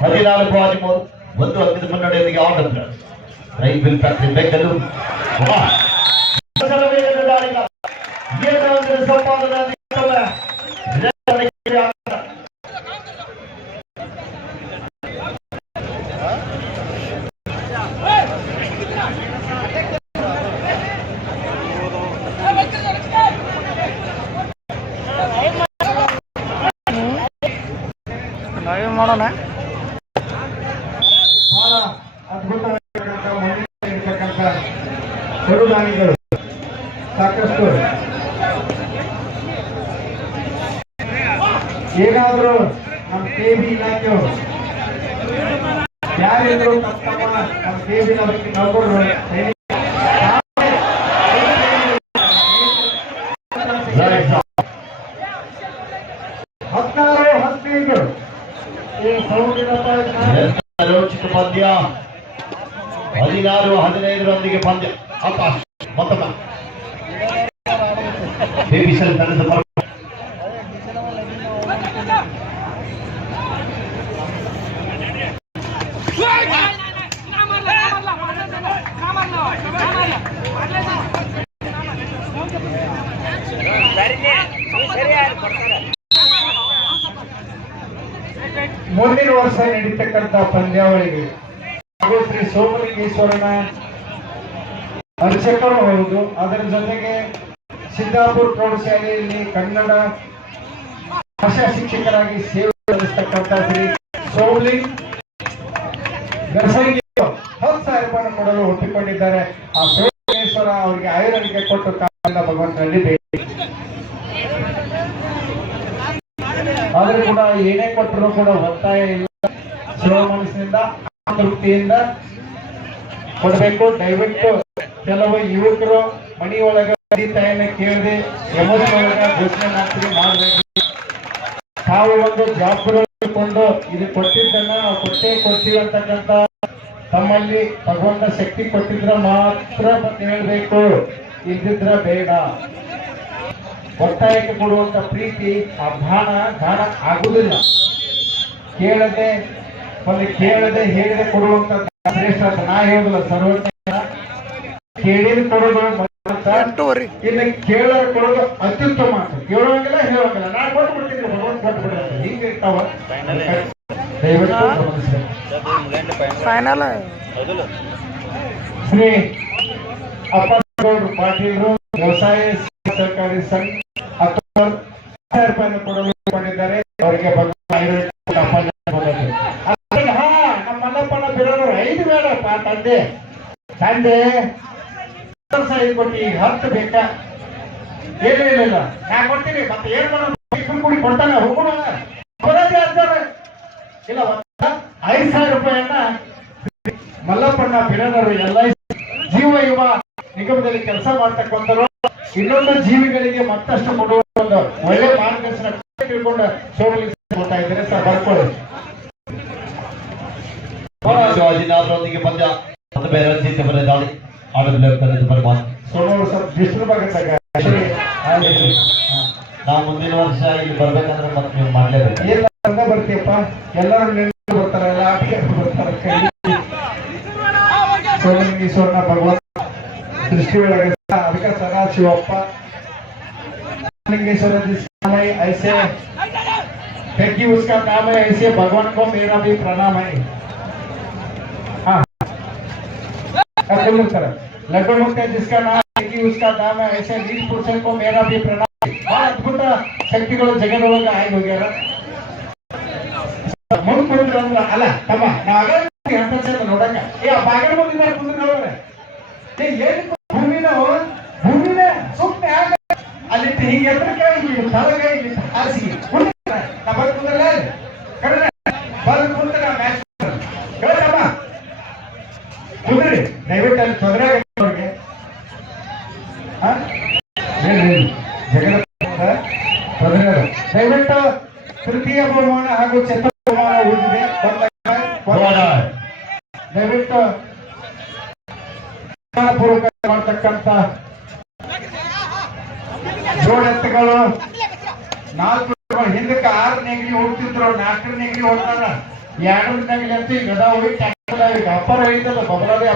ಹದಿನಾಲ್ಕು ಹದಿಮೂರು ಒಂದು ಹತ್ತಿರ ಮುನ್ನಡೆಯೊಂದಿಗೆ ಆಟದ ರೈಫಲ್ ಫ್ಯಾಕ್ಟರಿ ಬೆಂಗಳೂರು ವಾ. ಸಲವೇಗದ ದಾಳಿಗ. ಏನೋ ಒಂದು ಸಂಪಾದನೆ ಏನಾದರೂ ನಮ್ಮ ಕೆ ಬಿ ಇಲಾಖೆಯವರು ಯಾರಿದ್ರು ತಮ್ಮ ತಮ್ಮ ನಮ್ಮ ಕೆ ಬಿ ಇಲಾಖೆ ನೌಕರರು ಸೈನಿಕ ರೈಟ್. ಹದಿನಾರು ಹದಿನೈದು ಈ ಸೌಂಡಿನ ಎಂಥ ರೋಚಕ ಪಂದ್ಯ ಹದಿನಾರು ಹದಿನೈದರೊಂದಿಗೆ ಪಂದ್ಯ ಅಪ್ಪ ಮತ್ತೊಮ್ಮ ಬೇಬಿಸಲ್ ತಂಡದ ಮುಂದಿನ ವರ್ಷ ನಡೀತಕ್ಕಂಥ ಪಂದ್ಯಾವಳಿಗೆ ಹಾಗೂ ಶ್ರೀ ಸೋಮಲಿಂಗೇಶ್ವರನ ಅರ್ಚಕರು ಹೌದು. ಅದರ ಜೊತೆಗೆ ಸಿದ್ದಾಪುರ ಪ್ರೌಢಶಾಲೆಯಲ್ಲಿ ಕನ್ನಡ ಭಾಷಾ ಶಿಕ್ಷಕರಾಗಿ ಸೇವೆ ಸಲ್ಲಿಸ್ತಕ್ಕಂಥ ಶ್ರೀ ಸೋಮಲಿಂಗ್ ಗರ್ಸಂಗಿ ಹತ್ತು ಒಪ್ಪಿಕೊಂಡಿದ್ದಾರೆ. ಆ ಸೋಮಲಿಂಗೇಶ್ವರ ಅವರಿಗೆ ಆಯುರ್ವೇದಿಕೆ ಕೊಟ್ಟು ಕಾಲ ಭಗವಂತನಲ್ಲಿ ಬೇಡಿ. ಆದ್ರೆ ಕೂಡ ಏನೇ ಕೊಟ್ಟರು ಕೂಡ ಒತ್ತಾಯ ಇಲ್ಲ. ಸ್ಲೋ ಮನಸ್ಸಿನಿಂದ ತೃಪ್ತಿಯಿಂದ ಕೊಡಬೇಕು. ದಯವಿಟ್ಟು ಕೆಲವು ಯುವಕರು ಮನೆಯೊಳಗೆ ತಾಯಿನ ಕೇಳದೆ ಎಮೋಷನ್ ಒಳಗೆ ಘೋಷಣೆ ಮಾಡ್ತೀವಿ, ಮಾಡಬೇಕು. ತಾವು ಒಂದು ಜಾಬ್ ಕೊಂಡು ಇದು ಕೊಟ್ಟಿದ್ದನ್ನ ನಾವು ಕೊಟ್ಟೇ ಕೊಡ್ತೀವಿ ಅಂತಕ್ಕಂಥ ತಮ್ಮಲ್ಲಿ ಭಗವಂತ ಶಕ್ತಿ ಕೊಟ್ಟಿದ್ರ ಮಾತ್ರ ಬಂದು ಹೇಳ್ಬೇಕು. ಇದ್ದಿದ್ರ ಬೇಡ. ಒತ್ತಾಯಕ್ಕೆ ಕೊಡುವಂತ ಪ್ರೀತಿ ಆ ಭಾನ ದಾನ ಆಗುವುದಿಲ್ಲ ಕೇಳದೆ ಒಂದು ಕೇಳದೆ ಹೇಳದೆ ಕೊಡುವಂತ ಶ್ರೇಷ್ಠ ನಾ ಹೇಳುದಿಲ್ಲ ಸರ್ವಜ್ಞ. ಕೇಳಿದ ಕೊಡೋದು ಇನ್ನು ಕೇಳೋರು ಕೊಡೋದು ಅತ್ಯುತ್ತಮ ಅಂತ. ಕೇಳುವಂಗಿಲ್ಲ ಹೇಳುವಂಗಿಲ್ಲ. ನಾ ಕೊಟ್ಟು ಬಿಡ್ತೀನಿ ಭಗವಂತ ಕೊಟ್ಟು ಬಿಡ ಹಿಂಗೆ ಇರ್ತಾವ. ದಯವಿಟ್ಟು ಗಮನಿಸ್ಬೇಕು. ಫೈನಲ್ ಶ್ರೀ ಪಾಟೀಲರು ವ್ಯವಸಾಯ ಸಹಕಾರಿ ಸಂಘ ಹತ್ತೊಂಬತ್ತು ಸಾವಿರ ಕೊಡಲು ಅವರಿಗೆ ಐದು ಬೇಡಪ್ಪ ತಂದೆ. ತಂದೆ ವರ್ಷ ಐದು ಕೊಟ್ಟು ಈಗ ಹತ್ತು ಬೇಕಾ? ಏನೂ ಇಲ್ಲ ಇಲ್ಲ. ನಾ ಕೊಡ್ತೀನಿ ಮತ್ತೆ ಏನ್ ಮಾಡೋದು? ಕೂಡಿ ಕೊಡ್ತಾನೆ ಹೋಗೋಣ. ಇಲ್ಲ ಐದು ಸಾವಿರ ರೂಪಾಯಿಯನ್ನ ಮಲ್ಲಪ್ಪಣ್ಣ ಬಿರನರು ಎಲ್ಲ ಜೀವ ಯುವ ನಿಗಮದಲ್ಲಿ ಕೆಲಸ ಮಾಡ್ತಕ್ಕಂಥವ್ರು. ಇನ್ನೊಂದು ಜೀವಿಗಳಿಗೆ ಮತ್ತಷ್ಟು ಕೊಡುವ ಒಂದು ಒಳ್ಳೆ ಮಾರ್ಗದರ್ಶನ ತಿಳ್ಕೊಂಡು ಸೋಮಲಿ ಕೊಡ್ತಾ ಇದ್ದಾರೆ. ಸರ್ ಬರ್ಕೊಳ್ಳಿ. ಹದಿನಾರರೊಂದಿಗೆ ಪಂದ್ಯ. ಬೇರೆ ದಾಳಿ. ಸೋಮವಾರ ಸ್ವಲ್ಪ ಡಿಸ್ಟರ್ಬ್ ಆಗತ್ತಾಗ ನಾವು ಮುಂದಿನ ವರ್ಷ ಇಲ್ಲಿ ಬರ್ಬೇಕಂದ್ರೆ ಮತ್ತೆ ನೀವು ಮಾಡ್ಲೇಬೇಕು. ಏನ್ ಬರ್ತೀಯಪ್ಪ? ಎಲ್ಲರೂ ನೆನ್ಪು ಬರ್ತಾರಲ್ಲ ಆಟಗಾರರು ಬರ್ತಾರೆ ಕೈ ಸೋಮಲಿಂಗೇಶ್ವರನ ಭಗವಂತ ದೃಷ್ಟಿ ಒಳಗೆ ಅದಕ್ಕೆ ಸದಾ ಶಿವಪ್ಪ लिंगेश्वर जिसका नाम है ऐसे कि उसका नाम है ऐसे भगवान को मेरा भी प्रणाम है हाँ अब्दुल सर लड्डू मुक्त जिसका नाम है कि उसका नाम है ऐसे वीर पुरुषों को मेरा भी प्रणाम है ಬಹಳ ಅದ್ಭುತ ಶಕ್ತಿಗಳು ಜಗದೊಳಗೆ ಆಗಿ ಹೋಗ್ಯಾರ ಮುಂದ್ ಕುಡಿದ್ರು ಅಂದ್ರ ಅಲ್ಲ ತಮ್ಮ ನಾಗ ನೋಡಕ ಏ ಆ ಬಾಗಿಲ ಮುಂದಿನ ಕುಂದ್ರ ನೋಡ್ರೆ ಏ ಏನ್ ಭೂಮಿನ ಭೂಮಿನ ಸುಮ್ಮನೆ ಆಗ ಅಲ್ಲಿ ಹಿಂಗೆ ಎದ್ರ ಕೈ ತಳಗೈ ಹಾಸಿಗೆ ಕುಂದ್ರ ನಾ ಬಂದ್ ಕುಂದ್ರಲ್ಲ ಕರೆನ ಬಂದ್ ಕುಂತ್ರ ಮ್ಯಾಚ್ ಕೇಳಮ್ಮ ಕುಂದ್ರಿ ದಯವಿಟ್ಟು ಅಲ್ಲಿ ತೊಂದರೆ ಅವ್ರಿಗೆ ಹಾ ಹೇಳಿ ಜಗದ ತೊಂದರೆ ಇಲ್ಲ. ದಯವಿಟ್ಟು ತೃತೀಯ ಬಹುಮಾನ ಹಾಗೂ ಚತುರ್ಥ ಎರಡರದಾಗಲಿ ಅಂತ ಈಗ ಅದಾವ ಟ್ರ್ಯಾಕ್ಟರ್ ಈಗ ಅಪ್ಪರ ಹೇಳಿದ್ದಲ್ಲ ಬಬಲಾದಿ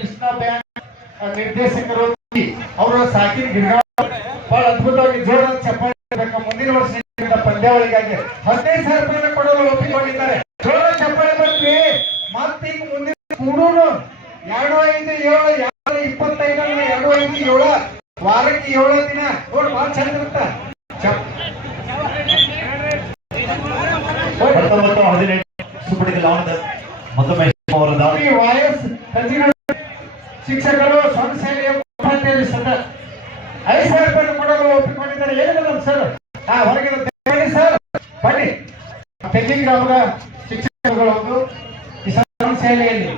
ಕೃಷ್ಣ ಬ್ಯಾಂಕ್ ನಿರ್ದೇಶಕರು ಅವರು ಸಾಕಿನ ಗಿಡ ಬಹಳ ಅದ್ಭುತವಾಗಿ ಜೋರ ಚಪ್ಪಾಳೆ. ಮುಂದಿನ ವರ್ಷ ಪಂದ್ಯಾವಳಿಗಾಗಿ ಹದಿನೈದು ಸಾವಿರ ರೂಪಾಯಿ ಕೊಡಲು ಒಪ್ಪಿಕೊಂಡಿದ್ದಾರೆ ಜೋರ ಚಪ್ಪಾಳೆ ಬರ್ತೀವಿ. ಮತ್ತೆ ಈಗ ಮುಂದಿನ ಕೂಡೂನು ಎರಡು, ಐದು, ಏಳು, ಎರಡು ಎರಡು, ಐದು, ಏಳು. ವಾರಕ್ಕೆ ಏಳು ದಿನ. ನೋಡಿ, ಭಾಳ ಚಂದ ಶಿಕ್ಷಕರು ಸ್ವಂತ ಶಾಲೆಯ ಒಪ್ಪಿಕೊಂಡಿದ್ದಾರೆ ಹಾ ಹೊರಗಿನ ಸರ್. ಬನ್ನಿ. ಶಿಕ್ಷಕರುಗಳು ಒಂದು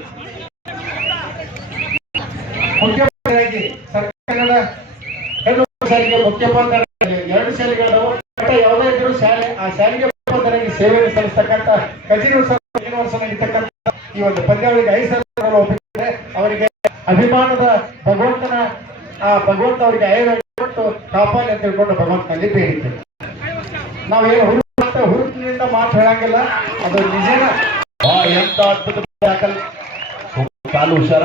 ವರ್ಷ ನಡೀತಕ್ಕಂಥ ಈ ಒಂದು ಪಂದ್ಯಾವಳಿಗೆ ಐದು ಸಾವಿರ ಒಪ್ಪಿದ್ದಾರೆ ಅವರಿಗೆ ಅಭಿಮಾನದ ಭಗವಂತನ ಆ ಭಗವಂತ ಅವರಿಗೆ ಆಯುರ್ವೇದ ಕೊಟ್ಟು ಕಾಪಾಡಿ ಅಂತ ತಿಳ್ಕೊಂಡು ಭಗವಂತನಲ್ಲಿ ಬೇಡಿದ್ದೇವೆ ನಾವೇನು ಹುರುಪ ಹುರುಪಿನಿಂದ ಮಾತು ಹೇಳಂಗಿಲ್ಲ. ಅದು ನಿಜನ. ಆ ಎಂತ ಅದ್ಭುತ ಟ್ಯಾಕಲ್ ಕಾಲು ಹುಷಾರ?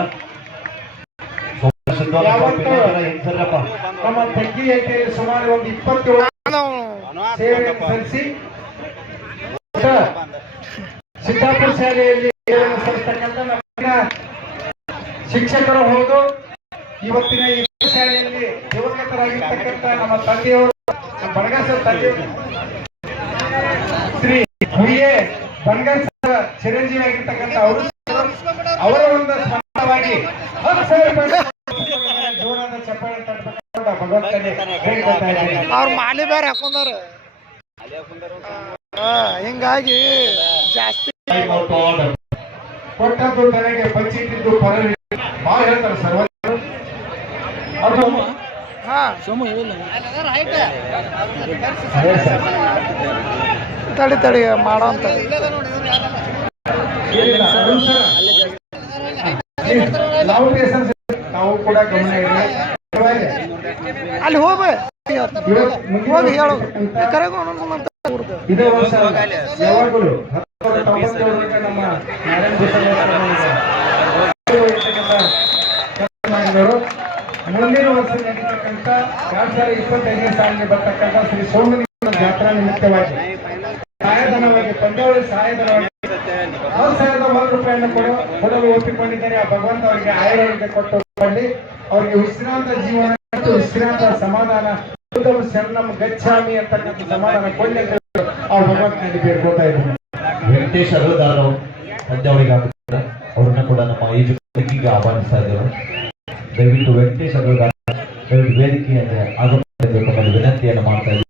ನಮ್ಮ ತಂಗಿ ಐತೆ ಸುಮಾರು ಒಂದು ಇಪ್ಪತ್ತೇಳು ಸೇವೆ ಸಲ್ಲಿಸಿ. ಸಿದ್ದಾಪುರ ಶಾಲೆಯಲ್ಲಿ ಶಿಕ್ಷಕರು ಹೌದು. ಇವತ್ತಿನ ಈ ಶಾಲೆಯಲ್ಲಿ ದಿವಂಗತರಾಗಿರ್ತಕ್ಕಂಥ ನಮ್ಮ ತಂದೆಯವರು ಬಣಗಾಸ ತಂದೆಯವರು ಶ್ರೀ ಹುಯ್ಯೆ ಬಣಗಾಸ ಚಿರಂಜೀವಿ ಆಗಿರ್ತಕ್ಕಂಥ ಅವರು ಅವರ ಒಂದು ಸ್ಮರಣವಾಗಿ ಜೋರಾದ ಚಪ್ಪಾಳೆ ತಟ್ಟಬೇಕು ಭಗವಂತನೇ ಅವ್ರು ಮಾಲಿ ಬೇರೆ ಹಾಕೊಂಡವ್ರು. ಹಿಂಗಾಗಿ ಜಾಸ್ತಿ ಕೊಟ್ಟದ್ದು ತನಗೆ ಬಚ್ಚಿಟ್ಟಿದ್ದು ಪರವಿ ಬಾಳ ಹೇಳ್ತಾರೆ ಸರ್ವಜ್ಞರು ಅದು ಹಾ. ತಡಿ ತಡಿ ಮಾಡೋ ಅಂತ. ನಾವು ಕೂಡ ಗಮನ ಅಲ್ಲಿ ಹೋಗ್ಬೇಕು ಹೋಗಿ ಹೇಳು. ಕರೆಗೂ ಅಂತ. ಇದೇ ವರ್ಷ ಯಾವಾಗಲೂ ನಮ್ಮ ನಾರಾಯಣ ಮುಂದಿನ ವರ್ಷ ನಡೀತಕ್ಕಂಥ ಎರಡ್ ಸಾವಿರದ ಇಪ್ಪತ್ತೈದನೇ ಸಾಲಿಗೆ ಬರ್ತಕ್ಕಂಥ ಶ್ರೀ ಸೋಮಲಿಂಗ ಜಾತ್ರಾ ನಿಮಿತ್ತವಾಗಿ ಸಹಾಯಧನವಾಗಿ ಪಂದ್ಯಾವಳಿ ಸಹಾಯಧನವಾಗಿ ಆರು ಸಾವಿರದ ಒಂದು ರೂಪಾಯಿಯನ್ನು ಕೊಡು ಕೊಡಲು ಒಪ್ಪಿಕೊಂಡಿದ್ದಾರೆ. ಆ ಭಗವಂತ ಅವರಿಗೆ ಆಯುರ್ವೇದ ಕೊಟ್ಟು ಅವರಿಗೆ ವಿಶ್ರಾಂತ ಜೀವನ ಮತ್ತು ವಿಶ್ರಾಂತ ಸಮಾಧಾನ. ಉತ್ತಮ ಶರಣಂ ಗಚ್ಚಾಮಿ ಅಂತಕ್ಕಂಥ ಸಮಾಧಾನ ಹೇಳಿ ಆ ಭಗವಂತನಲ್ಲಿ ಬೇಡ್ಕೊತಾ ಇದ್ದೀನಿ ವೆಂಕಟೇಶ್ ಅರುದಾರು ಆಗುತ್ತಾರೆ ಅವ್ರನ್ನ ಕೂಡ ನಮ್ಮ ಈಜು ಈಗ ಆಹ್ವಾನಿಸ್ತಾ ಇದ್ದೇವೆ. ದಯವಿಟ್ಟು ವೆಂಕಟೇಶ್ ವೇದಿಕೆ ದಯವಿಟ್ಟು ವೇದಿಕೆಯಲ್ಲಿ ಆಗಬೇಕು ಅನ್ನೋ ವಿನಂತಿಯನ್ನು ಮಾಡ್ತಾ ಇದ್ದೀವಿ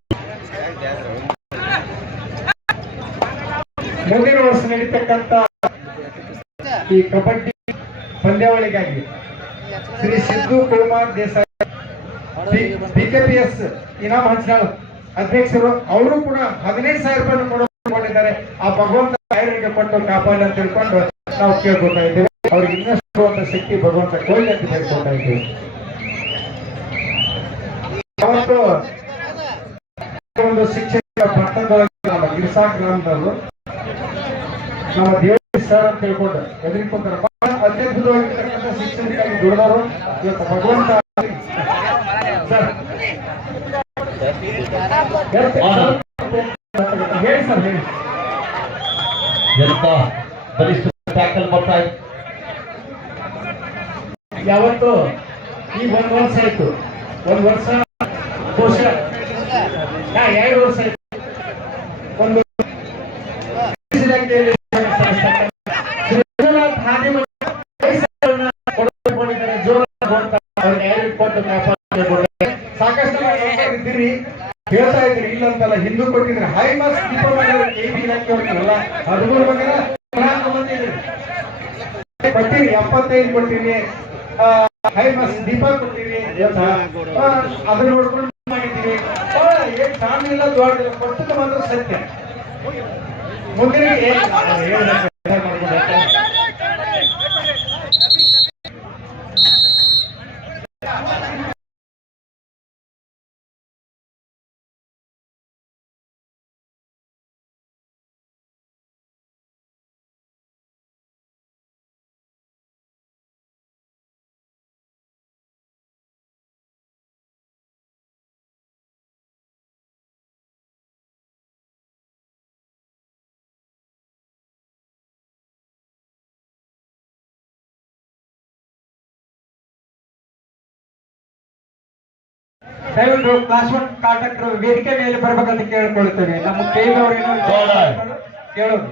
ಮುಂದಿನ ವರ್ಷ ನಡೀತಕ್ಕಂತ ಈ ಕಬಡ್ಡಿ ಪಂದ್ಯಾವಳಿಗಾಗಿ ಶ್ರೀ ಸಿದ್ದು ಕುಮಾರ್ ದೇಸಾಯಿ ಬಿಕೆಪಿಎಸ್ ಇನಾಮ್ ಹಂಚನಾಳ್ ಅಧ್ಯಕ್ಷರು ಅವರು ಕೂಡ ಹದಿನೈದು ಸಾವಿರ ರೂಪಾಯಿ ಕೊಡಿದ್ದಾರೆ ಆ ಭಗವಂತ ಆಯುರ್ವೇದಿಗೆ ಕೊಟ್ಟು ಕಾಪಾಡಿ ಅಂತ ತಿಳ್ಕೊಂಡು ನಾವು ಕೇಳ್ಕೊತಾ ಇದ್ದೇವೆ. ಅವ್ರಿಗೆ ಇನ್ನಷ್ಟು ಅಂತ ಶಕ್ತಿ, ಭಗವಂತ ಕೊಯ್ಲಿ ಅಂತ ಕೇಳ್ಕೊತಾ ಇದ್ದೇವೆ. ಅವತ್ತು ಒಂದು ಶಿಕ್ಷಕ ಪಟ್ಟಣದೊಳಗೆ ನಮ್ಮ ಗಿರ್ಸಾ ಗ್ರಾಮದವರು ನಮ್ಮ ದೇವಿ ಸರ್ ಅಂತ ಹೇಳ್ಕೊಂಡು ಎದುರಿಕೊಂಡ್ರೆ ಬಹಳ ಅತ್ಯದ್ಭುತವಾಗಿರ್ತಕ್ಕಂಥ ಶಿಕ್ಷಣಕ್ಕಾಗಿ ದುಡಿದವರು. ಇವತ್ತು ಭಗವಂತ ಸರ್. ಸರ್ ಎಂತ ಬಲಿಷ್ಠ ಟ್ಯಾಕಲ್ ಬರ್ತಾ ಯಾವತ್ತು? ಈ ಒಂದ್ ವರ್ಷ ಆಯ್ತು. ಒಂದ್ ವರ್ಷ ಬಹುಶಃ ಎರಡು ವರ್ಷ ಆಯ್ತು. ಒಂದು ಇಲಾಖೆಯಲ್ಲಿ ಶ್ರೀ ರಘುನಾಥ್ ಹಾದಿಮಠ ಪೈಸೆಗಳನ್ನ ಕೊಡಿಕೊಂಡಿದ್ದಾರೆ ಜೋರಾಗಿ ಕೊಡ್ತಾ ಅವ್ರಿಗೆ ಯಾರಿಗೆ ಕೊಟ್ಟು ಹೇಳ್ತಾ ಇದ್ರಿ ಇಲ್ಲ ಅಂತಲ್ಲ, ಹಿಂದೂ ಕೊಟ್ಟಿದ್ರೆ high marks diploma K B ಇಲಾಖೆ ಅವ್ರಿಗೆಲ್ಲ ಹದಿಮೂರು ಇದ್ರಿ. ಕೊಟ್ಟಿರಿ, ಎಪ್ಪತ್ತೈದು ಕೊಟ್ಟಿರಿ. ಹೈ ಮಸ್ ದೀಪ ಕೊಟ್ಟಿರಿ. ಅದನ್ನ ನೋಡ್ಕೊಂಡು ಮಾಡಿದ್ದೀವಿ ಏನ್ ಸಾಮಿ ಇಲ್ಲ ದೊಡ್ಡ ಕೊಟ್ಟದ್ದು ಮಾತ್ರ ಸತ್ಯ. ಮುಂದಿನ ದಯವಿಟ್ಟು ಕ್ಲಾಸ್ ಒನ್ ಕಾಂಟ್ರಾಕ್ಟರ್ ವೇದಿಕೆ ಮೇಲೆ ಬರ್ಬೇಕಂತ ಕೇಳ್ಕೊಳ್ತೇವೆ ನಮ್ಮ ಕೈದವ್ರು ಏನೋ ಕೇಳೋದು.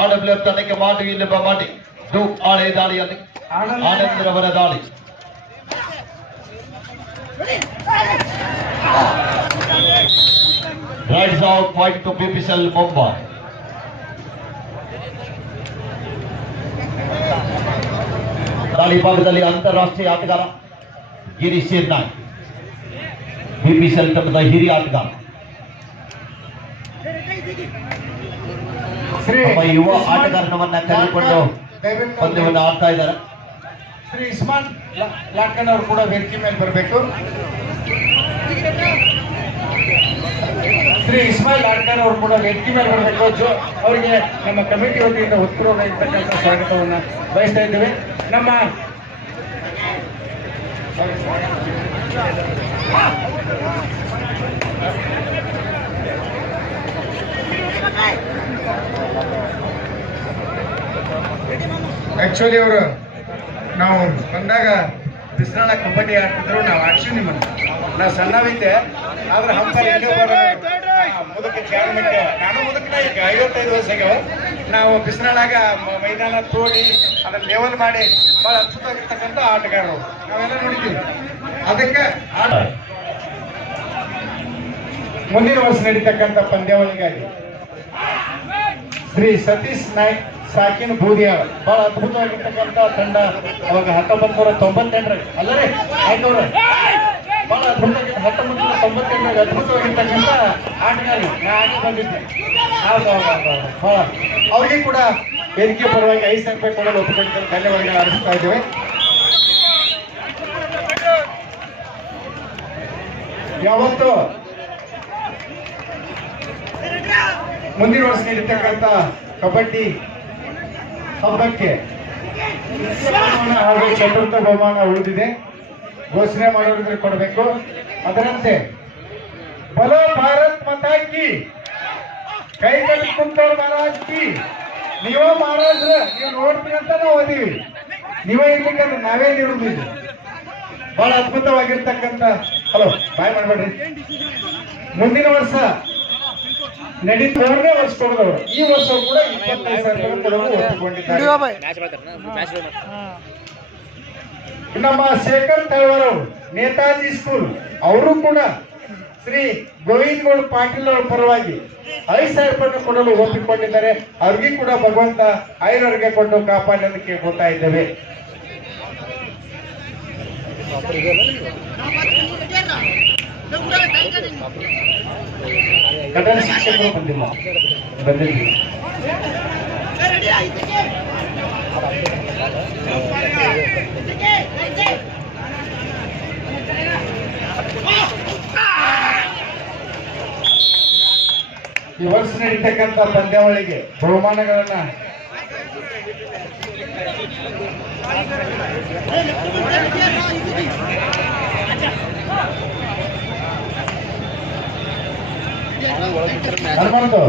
ಆಡಬ್ಲ್ಯೂ ತನಗೆ ಮಾಟಿ ಇಲ್ಲಿ ಮಾಟಿ ಡು ಆಳೆ ದಾಳಿಯಲ್ಲಿ ಆನಂದರವರ ದಾಳಿ. ರೈಡ್ಸ್ ಔಟ್ ಪಾಯಿಂಟ್ ಟು ಬಿಪಿಸಲ್ ಮುಂಬೈ ದಾಳಿ ಭಾಗದಲ್ಲಿ ಅಂತಾರಾಷ್ಟ್ರೀಯ ಆಟಗಾರ ಗಿರೀಶ್ ಸೇರ್ನಾಯ್ ಬಿಪಿಸಲ್ ತಂಡದ ಹಿರಿಯ ಆಟಗಾರ. ಶ್ರೀ ನಮ್ಮ ಯುವ ಆಟಗಾರನವನ್ನ ಕರೆದುಕೊಂಡು ಪಂದ್ಯವನ್ನು ಆಡ್ತಾ ಇದ್ದಾರೆ. ಶ್ರೀ ಇಸ್ಮಾನ್ ಲಾಖನ್ ಅವರು ಕೂಡ ವೇದಿಕೆ ಮೇಲೆ ಬರಬೇಕು. ಶ್ರೀ ಇಸ್ಮಾಯಿಲ್ ಲಾಡ್ಕರ್ ಅವರು ಕೂಡ ವೇದಿಕೆ ಮೇಲೆ ಬರಬೇಕು. ಜೋ ಅವರಿಗೆ ನಮ್ಮ ಕಮಿಟಿ ವತಿಯಿಂದ ಇರ್ತಕ್ಕಂಥ ಸ್ವಾಗತವನ್ನು ಬಯಸ್ತಾ ಇದ್ದೇವೆ. ನಮ್ಮ ಆಕ್ಚುಲಿ ಅವರು ನಾವು ಬಂದಾಗ ಬಿಸಿನಾಳ ಕಬಡ್ಡಿ ಆಡ್ತಿದ್ರು ನಾವು ಆಡ್ಸಿ ನಿಮ್ಮನ್ನು ನಾವು ಸಣ್ಣವಿದ್ದೆ ಆದ್ರೆ ಹಂಪ ಎಲ್ಲೇ ಬರೋದು. ಆ, ಮುದುಕ ಚಾರ್ಮೆಂಟ್ ನಾನು ಮುದುಕನ ಈಗ ಐವತ್ತೈದು ವರ್ಷ ನಾವು ಬಿಸಿನಾಳಾಗ ಮೈದಾನ ತೋಡಿ ಅದನ್ನ ಲೆವೆಲ್ ಮಾಡಿ ಬಹಳ ಅದ್ಭುತವಾಗಿರ್ತಕ್ಕಂಥ ಆಟಗಾರರು. ನಾವೆಲ್ಲ ನೋಡಿದ್ದೀವಿ ಅದಕ್ಕೆ ಮುಂದಿನ ವರ್ಷ ನಡೀತಕ್ಕಂಥ ಪಂದ್ಯಾವಳಿಗಾಗಿ ಶ್ರೀ ಸತೀಶ್ ನಾಯ್ಕ್ ಸಾಕಿನ ಬೂದಿಯಾಳ ಬಹಳ ಅದ್ಭುತವಾಗಿರ್ತಕ್ಕಂಥ ತಂಡ ಅವಾಗ ಹತ್ತೊಂಬತ್ತು ನೂರ ತೊಂಬತ್ತೆಂಟರಲ್ಲಿ. ಅಲ್ಲರೇ, ಆಯ್ತವ್ರ? ಬಹಳ ಅದ್ಭುತ ಹತ್ತೊಂಬತ್ತು ನೂರ ತೊಂಬತ್ತೆಂಟರಲ್ಲಿ ಅದ್ಭುತವಾಗಿರ್ತಕ್ಕಂಥ ಆಟಗಾರಿ ನಾನು ಬಂದಿದ್ದೆ. ಬಹಳ. ಅವ್ರಿಗೆ ಕೂಡ ವೇದಿಕೆ ಪರವಾಗಿ ಐದು ಸಾವಿರ ರೂಪಾಯಿ ಕೊಡಲು ಒಪ್ಪಿಕೊಂಡಿದ್ದಾರೆ ಧನ್ಯವಾದಗಳು ಅರ್ಪಿಸ್ತಾ ಇದ್ದೇವೆ. ಯಾವತ್ತು ಮುಂದಿನ ವರ್ಷ ನೀಡಿರ್ತಕ್ಕಂತ ಕಬಡ್ಡಿ ಹಬ್ಬಕ್ಕೆ ಹಾಗೂ ಚತುರ್ಥ ಬಹುಮಾನ ಉಳಿದಿದೆ. ಘೋಷಣೆ ಮಾಡೋದ್ರೆ ಕೊಡಬೇಕು. ಅದರಂತೆ ಬಲೋ ಭಾರತ್ ಮತಾಕಿ ಕೈ ಕಟ್ಟಿ ಕುಂತವ್ರು ಮಹಾರಾಜ್ ಕಿ. ನೀವೇ ಮಹಾರಾಜ್ರ, ನೀವು ಅಂತ ನಾವು ಓದೀವಿ. ನೀವೇ ಇರ್ಲಿಕ್ಕಂದ್ರೆ ನಾವೇ ಇರುವುದಿಲ್ಲ ಬಹಳ ಅದ್ಭುತವಾಗಿರ್ತಕ್ಕಂಥ ಹಲೋ ಬಾಯ್ ಮಾಡ್ಬೇಡ್ರಿ. ಮುಂದಿನ ವರ್ಷ ನಡೀತ ಮೂರನೇ ವರ್ಷ ಕೊಡದವರು. ಈ ವರ್ಷ ಕೂಡ ಇಪ್ಪತ್ತೈದು ಸಾವಿರ ಕೊಡಲು ಒಪ್ಪಿಕೊಂಡಿದ್ದಾರೆ. ನಮ್ಮ ಶೇಖರ್ ತಳವಾರ್ ಅವರು ನೇತಾಜಿ ಸ್ಕೂಲ್ ಅವರು ಕೂಡ ಶ್ರೀ ಗೋವಿಂದಗೌಡ ಪಾಟೀಲ್ ಅವರ ಪರವಾಗಿ ಐದು ಸಾವಿರ ರೂಪಾಯಿ ಕೊಡಲು ಒಪ್ಪಿಕೊಂಡಿದ್ದಾರೆ. ಅವ್ರಿಗೆ ಕೂಡ ಭಗವಂತ ಐನವರಿಗೆ ಕೊಟ್ಟು ಕಾಪಾಡಲಿಕ್ಕೆ ಅಂತ ಕೇಳ್ಕೊತಾ ಇದ್ದೇವೆ. ಕಡಲ ಶಿಕ್ಷಕರು ಈ ವರ್ಷ ಪಂದ್ಯಾವಳಿಗೆ ಬಹುಮಾನಗಳನ್ನ ಹನುಮಂತು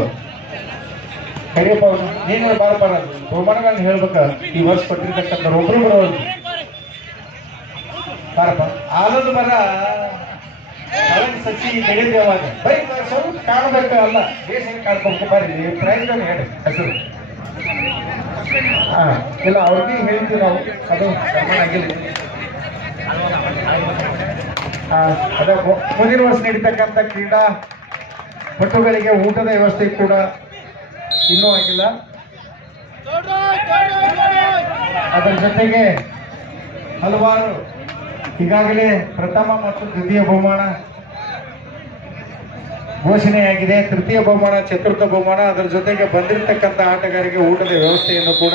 ಕರಿಯಪ್ಪ. ನೀನು ಬಾರ ಬಹುಮಾನಗಳನ್ನು ಹೇಳ್ಬೇಕ. ಈ ವರ್ಷ ಕೊಟ್ಟಿರ್ತಕ್ಕಂಥ ಒಬ್ರು ಬರೋದು ಬಾರಪ್ಪ, ಆಲದ ಹಳದಿ ಸಸಿ ಬೆಳೆದೇವಾಗ ಬೈಕ್ ಸ್ವಲ್ಪ ಕಾಣಬೇಕು ಅಲ್ಲ. ದೇಶ ಕಾಡ್ಬೇಕು ಬಾರಿ ಪ್ರೈಸ್ ಹೇಳಿ ಹೆಸರು. ಹಾ, ಇಲ್ಲ, ಅವ್ರಿಗೆ ಹೇಳ್ತೀವಿ ನಾವು. ಅದು ಅದ ಮುಂದಿನ ವರ್ಷ ನಡೀತಕ್ಕಂಥ ಕ್ರೀಡಾ ಪಟುಗಳಿಗೆ ಊಟದ ವ್ಯವಸ್ಥೆ ಕೂಡ ಇನ್ನೂ ಆಗಿಲ್ಲ. ಅದರ ಜೊತೆಗೆ ಹಲವಾರು ಈಗಾಗಲೇ ಪ್ರಥಮ ಮತ್ತು ದ್ವಿತೀಯ ಬಹುಮಾನ ಘೋಷಣೆಯಾಗಿದೆ. ತೃತೀಯ ಬಹುಮಾನ, ಚತುರ್ಥ ಬಹುಮಾನ, ಅದರ ಜೊತೆಗೆ ಬಂದಿರತಕ್ಕಂಥ ಆಟಗಾರರಿಗೆ ಊಟದ ವ್ಯವಸ್ಥೆಯನ್ನು ಕೂಡ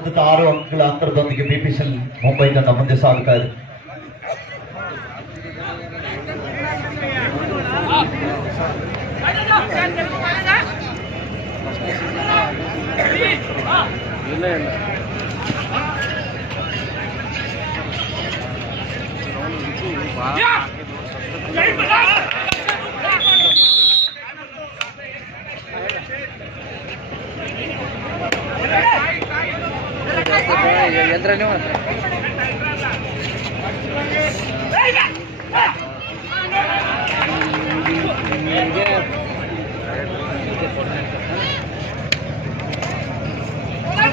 ಸತತ ಆರು ಅಂಕಗಳ ಅಂತರದೊಂದಿಗೆ ಬಿಪಿಸಿಎಲ್ ಮುಂಬೈ ತಂಡ ಮುಂದೆ ಸಾಗುತ್ತಾ ಇದೆ ಇಲ್ಲ ಇಲ್ಲ ಯಂತ್ರ ನೀವು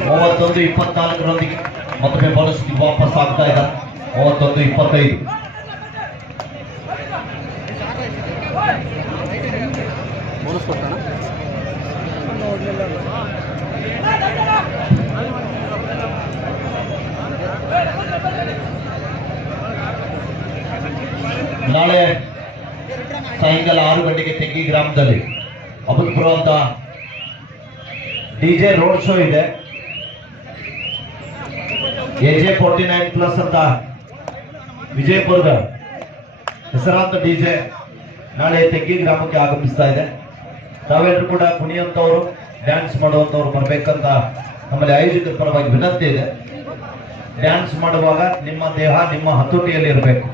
ಮೂವತ್ತೊಂದು ಇಪ್ಪತ್ನಾಲ್ಕರೊಂದಿಗೆ ಮತ್ತೊಮ್ಮೆ ಪರಿಸ್ಥಿತಿ ವಾಪಸ್ ಆಗ್ತಾ ಇದ್ದಾರೆ ಮೂವತ್ತೊಂದು ಇಪ್ಪತ್ತೈದು. ನಾಳೆ ಸಾಯಂಕಾಲ ಆರು ಗಂಟೆಗೆ ತೆಗ್ಗಿ ಗ್ರಾಮದಲ್ಲಿ ಅಭೂತಪೂರ್ವ ಅಂತ ಡಿಜೆ ರೋಡ್ ಶೋ ಇದೆ. A J forty nine plus ಅಂತ ವಿಜಯಪುರದ ಹೆಸರಾಂತ ಡಿಜೆ ನಾಳೆ ತೆಗ್ಗಿ ಗ್ರಾಮಕ್ಕೆ ಆಗಮಿಸ್ತಾ ಇದೆ. ತಾವೆಲ್ಲರೂ ಕೂಡ ಕುಣಿಯಂತವರು ಡ್ಯಾನ್ಸ್ ಮಾಡುವಂಥವ್ರು ಬರಬೇಕಂತ ನಮ್ಮಲ್ಲಿ ಆಯೋಜಕರ ಪರವಾಗಿ ವಿನಂತಿ ಇದೆ. ಡ್ಯಾನ್ಸ್ ಮಾಡುವಾಗ ನಿಮ್ಮ ದೇಹ ನಿಮ್ಮ ಹತೋಟಿಯಲ್ಲಿ ಇರಬೇಕು.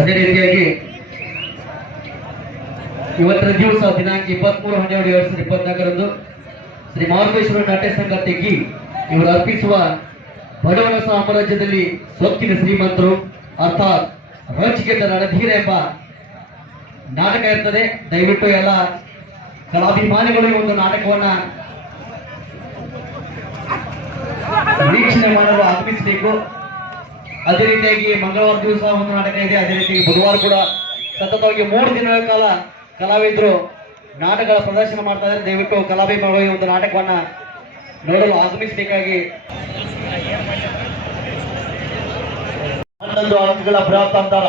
ಅದೇ ರೀತಿಯಾಗಿ ಇವತ್ತಿನ ದಿವಸ ದಿನಾಂಕ ಇಪ್ಪತ್ಮೂರು, ಹನ್ನೆರಡು, ಎರಡ್ ಸಾವಿರದ ಇಪ್ಪತ್ನಾಲ್ಕರಂದು ಶ್ರೀ ಮಾರುಕೇಶ್ವರ ನಾಟ್ಯ ಸಂಘ ತೆಗ್ಗಿ ಇವರು ಅರ್ಪಿಸುವ ಬಡವನ ಸಾಮ್ರಾಜ್ಯದಲ್ಲಿ ಸೊಕ್ಕಿನ ಶ್ರೀಮಂತರು, ಅರ್ಥಾತ್ ರೋಚಿಕೆತ ರಣಧೀರ ಎಂಬ ನಾಟಕ ಇರ್ತದೆ. ದಯವಿಟ್ಟು ಎಲ್ಲ ಕಲಾಭಿಮಾನಿಗಳು ಒಂದು ನಾಟಕವನ್ನ ವೀಕ್ಷಣೆ ಮಾಡಲು ಆಗಮಿಸಬೇಕು. ಅದೇ ರೀತಿಯಾಗಿ ಮಂಗಳವಾರ ದಿವಸ ಒಂದು ನಾಟಕ ಇದೆ. ಅದೇ ರೀತಿ ಬುಧವಾರ ಕೂಡ ಸತತವಾಗಿ ಮೂರು ದಿನಗಳ ಕಾಲ ಕಲಾವಿದರು ನಾಟಕಗಳ ಪ್ರದರ್ಶನ ಮಾಡ್ತಾ ಇದ್ದಾರೆ. ದಯವಿಟ್ಟು ಕಲಾಭಿಮಾನಿ ಈ ಒಂದು ನಾಟಕವನ್ನ ನೋಡಲು ಆಗಮಿಸಬೇಕಾಗಿ. ಹನ್ನೊಂದು ಅಂಕಗಳ ಅಂತಾರ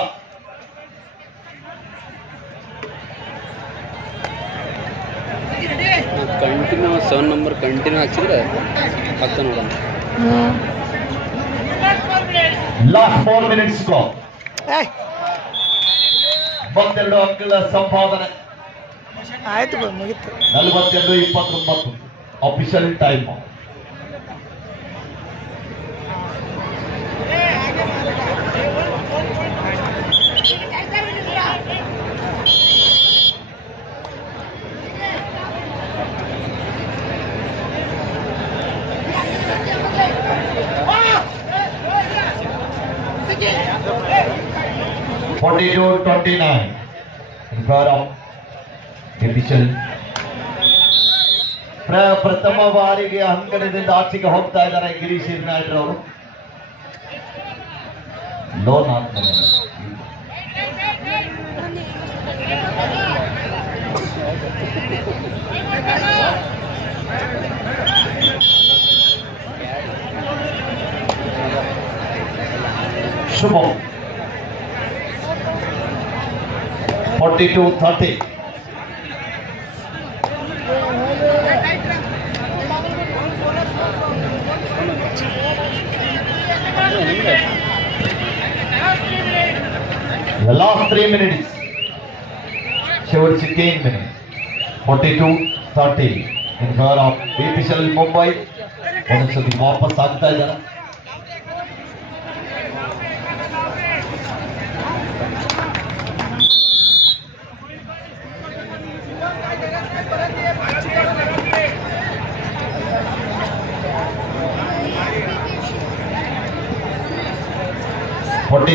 ಕಂಟಿನ್ಯೂ ಸೆವೆನ್ ನಂಬರ್ ಕಂಟಿನ್ಯೂ ಹಾಕ್ಸಿದ್ರೆ ಹತ್ತ ನೋಡೋಣ. ಲಾಸ್ಟ್ ಫೋರ್ ಮಿನಿಟ್ಸ್ ಗೋ ಇಪ್ಪತ್ತೆರಡು ಅಂಕಗಳ ಸಂಪಾದನೆ. ಆಯ್ತು ನಲವತ್ತೆರಡು ಇಪ್ಪತ್ತೊಂಬತ್ತು. Official time forty two twenty nine in favor of official ಪ್ರ ಪ್ರಥಮ ಬಾರಿಗೆ ಅಂಕಣದಿಂದ ಆಚೆಗೆ ಹೋಗ್ತಾ ಇದ್ದಾರೆ ಗಿರೀಶ್ ಹಿರ್ನಾಯ್ಡ್ರು ಅವರು ಲೋನ್ ಆಗ್ತಾರೆ ಶುಭ 42-30. The last three minutes. Shivarchi game minutes. 42-30 in favor of BPCL Mumbai. वापस आता है जरा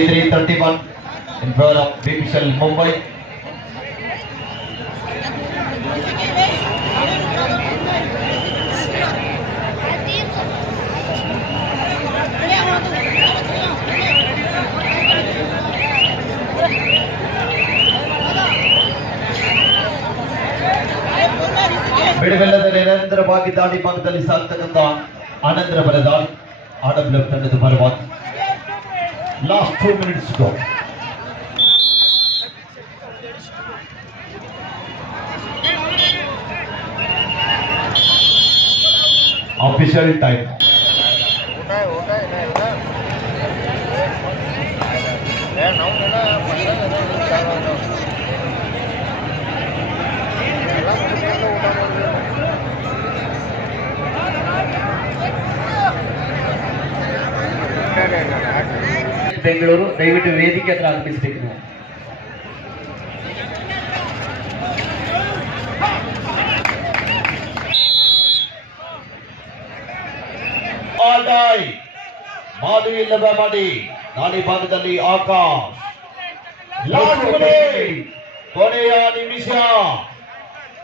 3331 in front of BPCL Mumbai. ಬಿಡುಗಲ್ಲದ ನಿರಂತರ ಬಾಗಿ ದಾಳಿ ಭಾಗದಲ್ಲಿ ಸಾಕ್ತಕ್ಕಂಥ ಆನಂದರ ಬರದಾಳಿ ಆಡಬ್ಲಬ್ ತಂಡದ ಪರವಾಗಿ Last two minutes to go. Official time. Yeah. Bengaluru ದಯವಿಟ್ಟು ವೇದಿಕೆ ಹತ್ರ ಆಗಮಿಸಬೇಕು ನಾವು. ಮಾಧವಿ ಇಲ್ಲದ ಮಾಡಿ ನಾಡಿ ಭಾಗದಲ್ಲಿ ಆಕಾಶ್. ಕೊನೆಯ ನಿಮಿಷ.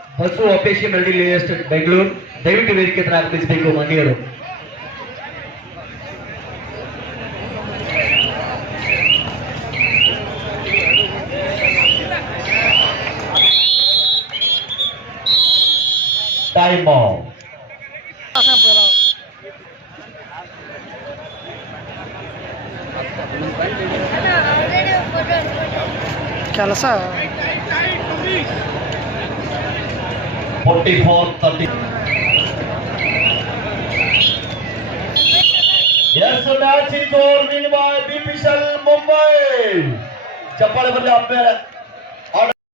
ಬಸ್ಸು ಅಪೇಕ್ಷೆ ರಿಯಲ್ ಬೆಂಗಳೂರು ದಯವಿಟ್ಟು ವೇದಿಕೆ ಹತ್ರ ಆಗಮಿಸಬೇಕು ಮಹಿಳೆಯರು ಟೈಮ್ ಕೆಲಸ forty four thirty yes match is over win by ಬಿಪಿಸಲ್ Mumbai ಚಪ್ಪಾಳೆ ಬರಲಿ ಅಂಪೇರ್